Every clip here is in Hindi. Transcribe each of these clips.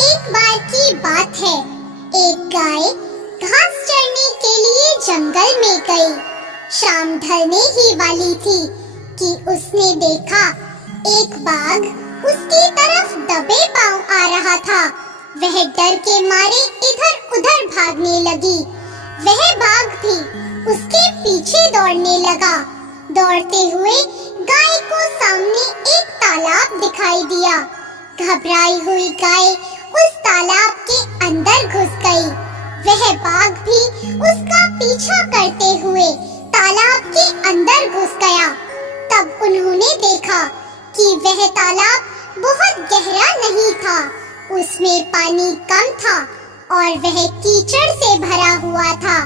एक बार की बात है, एक गाय घास चरने के लिए जंगल में गई। शाम ढलने ही वाली थी कि उसने देखा एक बाघ उसकी तरफ दबे पांव आ रहा था। वह डर के मारे इधर-उधर भागने लगी। वह बाघ भी उसके पीछे दौड़ने लगा। दौड़ते हुए गाय को सामने एक तालाब दिखाई दिया। घबराई हुई गाय उस तालाब के अंदर घुस गई। वह बाघ भी उसका पीछा करते हुए तालाब के अंदर घुस गया। तब उन्होंने देखा कि वह तालाब बहुत गहरा नहीं था, उसमें पानी कम था और वह कीचड़ से भरा हुआ था।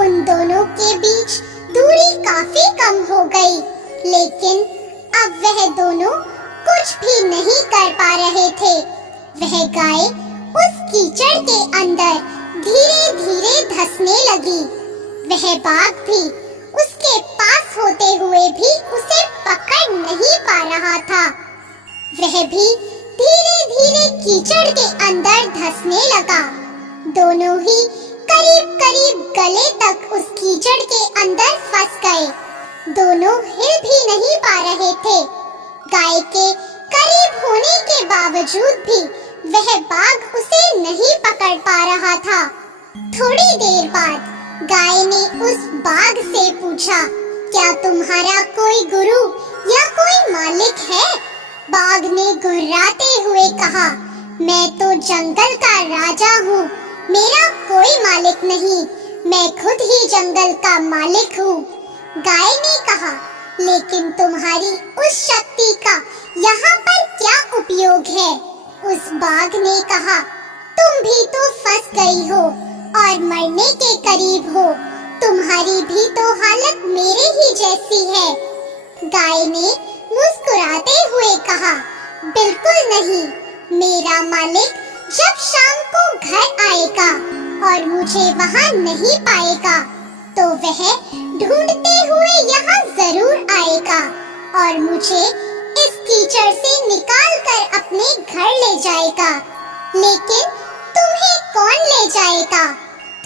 उन दोनों के बीच दूरी काफी कम हो गई, लेकिन अब वह दोनों कुछ भी नहीं कर पा रहे थे। वह गाय उस कीचड़ के अंदर धीरे-धीरे धंसने लगी। वह बाघ भी उसके पास होते हुए भी उसे पकड़ नहीं पा रहा था। वह भी धीरे-धीरे कीचड़ के अंदर धंसने लगा। दोनों ही करीब-करीब गले तक उस कीचड़ के अंदर फंस गए। दोनों हिल भी नहीं पा रहे थे। गाय के करीब होने के बावजूद भी वह बाघ उसे नहीं पकड़ पा रहा था। थोड़ी देर बाद गाय ने उस बाघ से पूछा, क्या तुम्हारा कोई गुरु या कोई मालिक है? बाघ ने घुर्राते हुए कहा, मैं तो जंगल का राजा हूँ, मेरा कोई मालिक नहीं, मैं खुद ही जंगल का मालिक हूँ। गाय ने कहा, लेकिन तुम्हारी उस शक्ति का यहाँ पर क्या उपयोग है? उस बाघ ने कहा, तुम भी तो फंस गई हो और मरने के करीब हो, तुम्हारी भी तो हालत मेरे ही जैसी है। गाय ने मुस्कुराते हुए कहा, बिल्कुल नहीं, मेरा मालिक जब शाम को घर आएगा और मुझे वहाँ नहीं पाएगा, तो वह ढूंढते हुए यहाँ जरूर आएगा और मुझे इस कीचड़ से निकाल कर अपने घर ले जाएगा। लेकिन तुम्हें कौन ले जाएगा?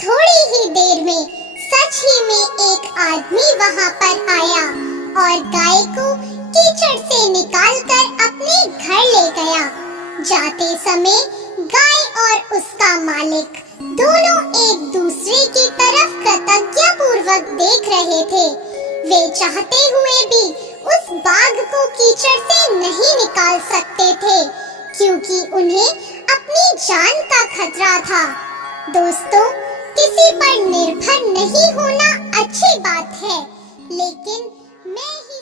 थोड़ी ही देर में सच ही में एक आदमी वहाँ पर आया और गाय को कीचड़ से निकालकर अपने घर ले गया। जाते समय गाय और उसका मालिक दोनों एक दूसरे की तरफ कृतज्ञता पूर्वक देख रहे थे। वे चाहते हुए भी उस बाघ को कीचड़ से नहीं निकाल सकते थे, क्योंकि उन्हें अपनी जान का खतरा था। दोस्तों, किसी पर निर्भर नहीं होना अच्छी बात है, लेकिन मैं ही